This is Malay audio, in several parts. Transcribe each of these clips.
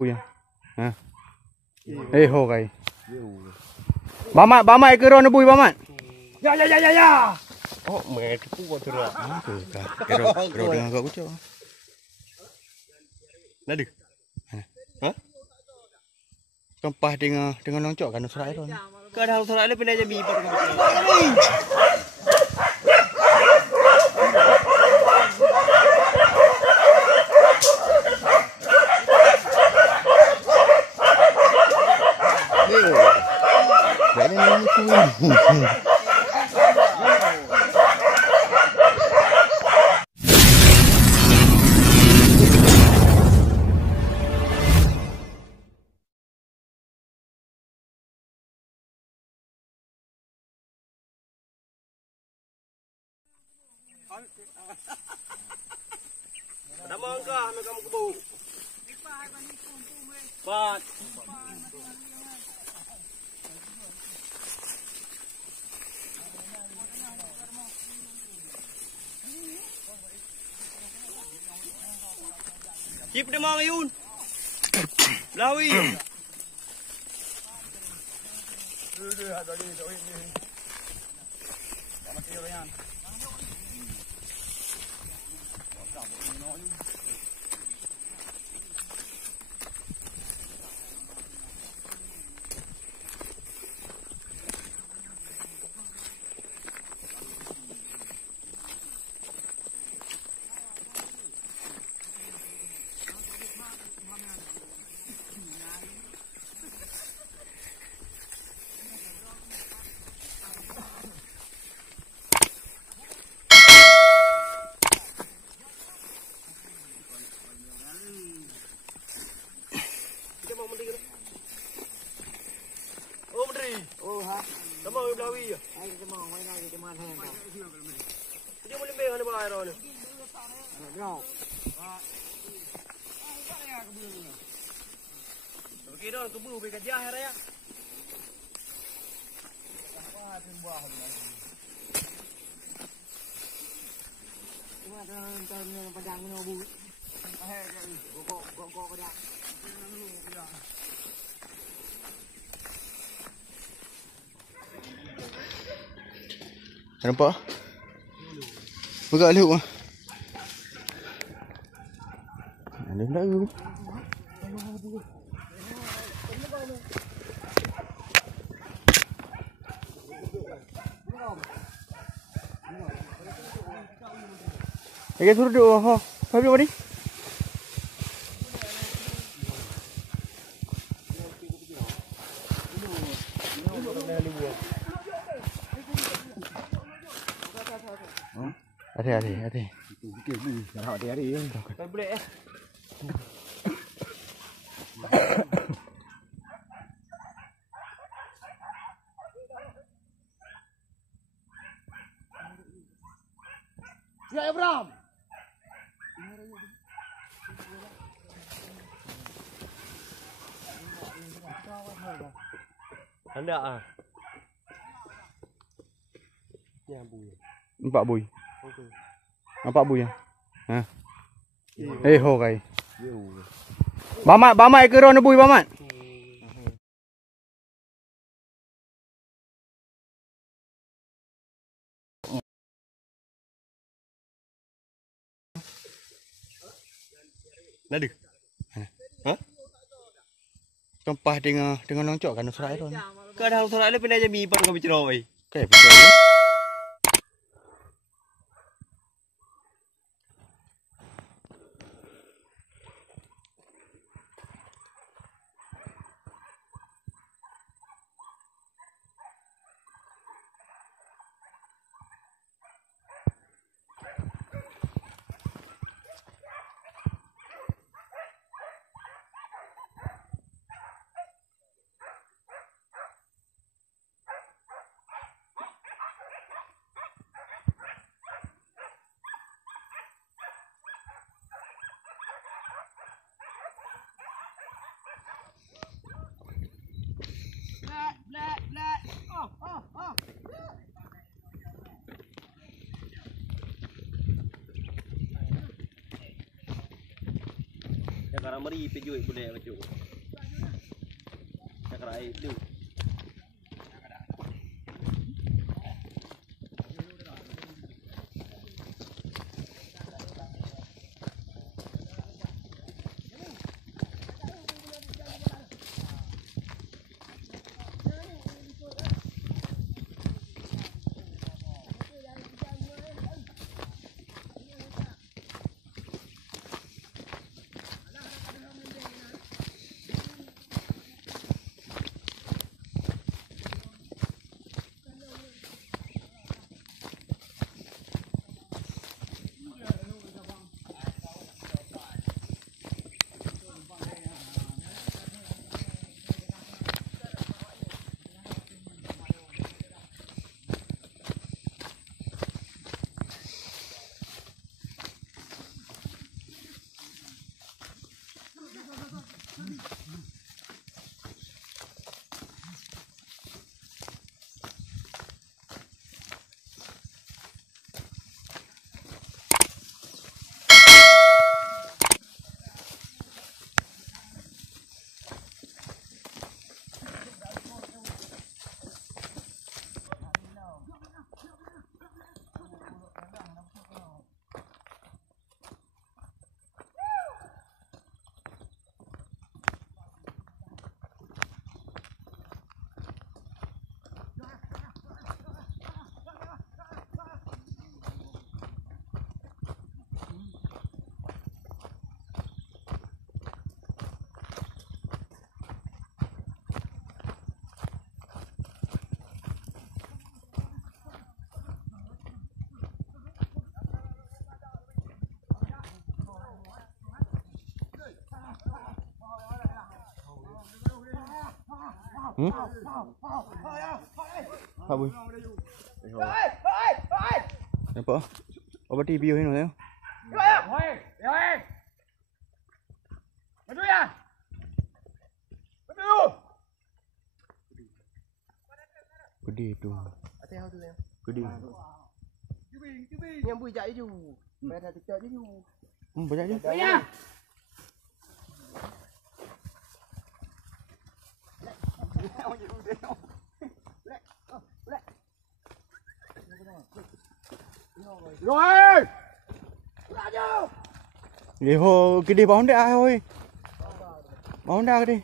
Bui ha. Ho kai. Bamat ke ron bui bamat. Ya. Oh, meh tu buat tu lah. Tu ka. Kero dengan kau kucuk. Ladu. Ha? Tempah dengan nongcok kan serai ron. Kau dah sorak le pindah jadi ibat. Ada mangga nak kamu kebu. Pat. Cip dia mang yun. Lawi. Oh ha. Demang Belawi ya. Ai demang mai nak demang hang. Dia boleh main ada bayar ni. Ya. Okey dah kebu pergi kerja hari ya. Apa buah ni. Cuma dalam padang ni bu. Gokok padang. Nampak? Bergerak lehuk ah. Ada pula tu. Okey, suruh duduk. Ha. Habis apa ni? Hati. Sikit ni. Dah hari-hari. Tak boleh Ya Abraham. Anda ah. Ya bui. Nampak bui. Okey. Nampak bui ah. Ha. Ho kai. Bamat ke ron bui bamat. Ladu. Ha? Tempah dengan nongcok kan serai ron. Kau dah sorak le pindah jadi ibat kau bercerai. Okey, betul. meri pejui boleh macam. Cakap air tu. Apa boy? Nampak? Apa TV ni tengok. Gede tu. Gede. Yang bui jap je. Pada TikTok je. Banyak je. Rồi. Vậy hồ cái đi bóng để ai thôi. Bóng ra cái đi.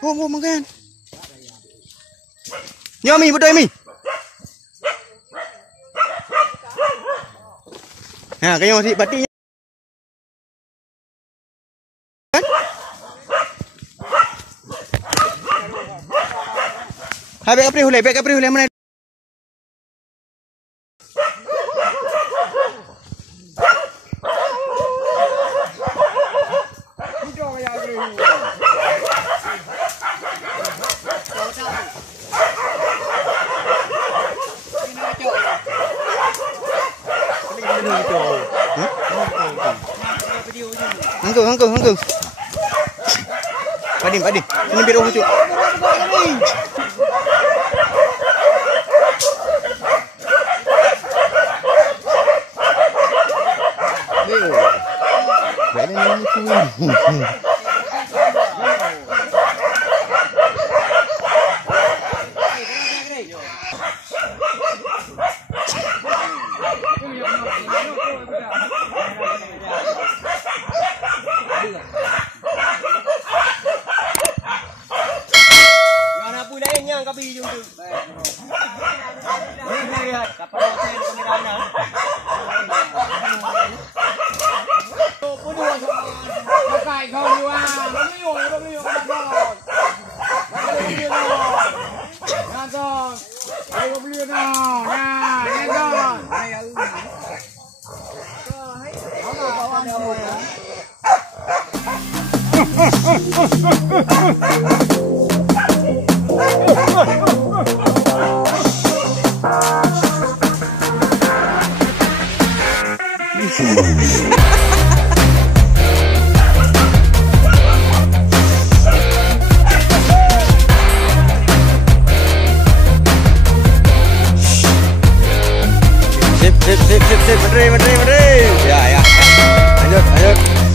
Ôm mang cái nhớ mình một đây mình cái nhau thì bật đi hai bag April hule mana Hanggung. Padim. Ini biar lucu. Sip, menteri. Ya, ya. Lanjut.